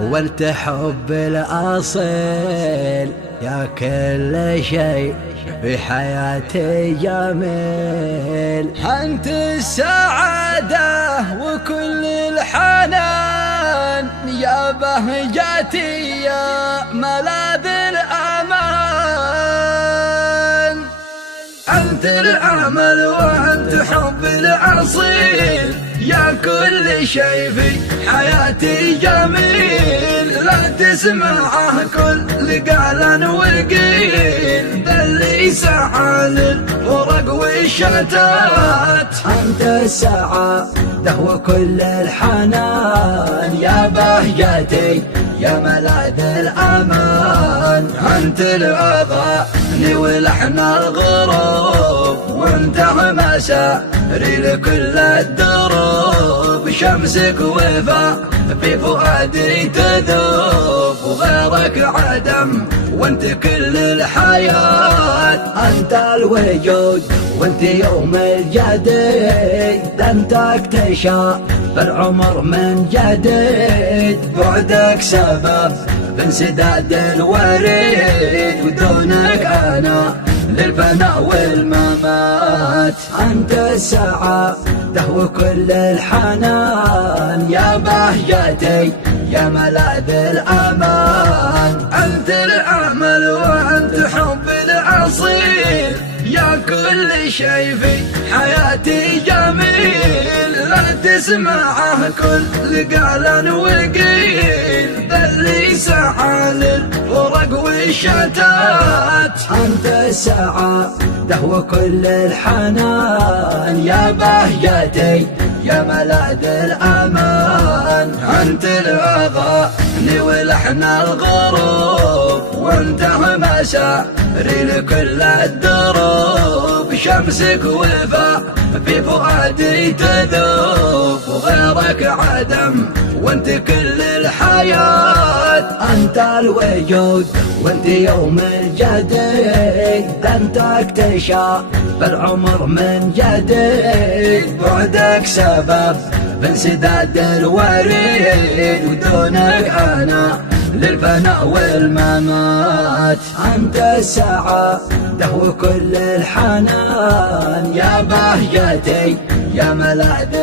وانت حب الأصيل يا كل شيء في حياتي جميل. أنت السعادة وكل الحنان يا بهجتي يا ملاذ الأمان. أنت الأمل وأنت حب الأصيل يا كل شيء في حياتي جميل. لا تسمعه كل قال وقيل ذا اللي سعى للفرق والشتات. أنت السعادة وكل الحنان يا بهجتي يا ملاذ الأمان. أنت الأغاني ولحن الغروب وانت مساري لكل الدروب. شمسك وفاء في فؤادي تذوب وغيرك عدم وانت كل الحياة. أنت الوجود وانت يوم الجديد. أنت اكتشاف العمر من جديد. بعدك سبب بانسداد الوريد ودونك أنا للفناء والممات. أنت السعادة وكل الحنان يا بهجتي يا ملاذ الأمان. أنت الأمل وأنت حب الأصيل يا كل شيء في حياتي جميل. لا تسمعه كل قال وقيل ذا اللي سعى للفرق والشتات. أنت السعادة وكل الحنان يا بهجتي يا ملاذ الأمان. أنت الأغاني ولحن الغروب وانت مساري لكل الدروب. شمسك وفاء في فؤادي تذوب وغيرك عدم وانت كل الحياة. أنت الوجود وانت يوم الجديد. أنت اكتشاف العمر من جديد. بعدك سبب بانسداد الوريد ودونك أنا للفناء والممات. أنت السعادة وكل الحنان يا بهجتي يا ملاذ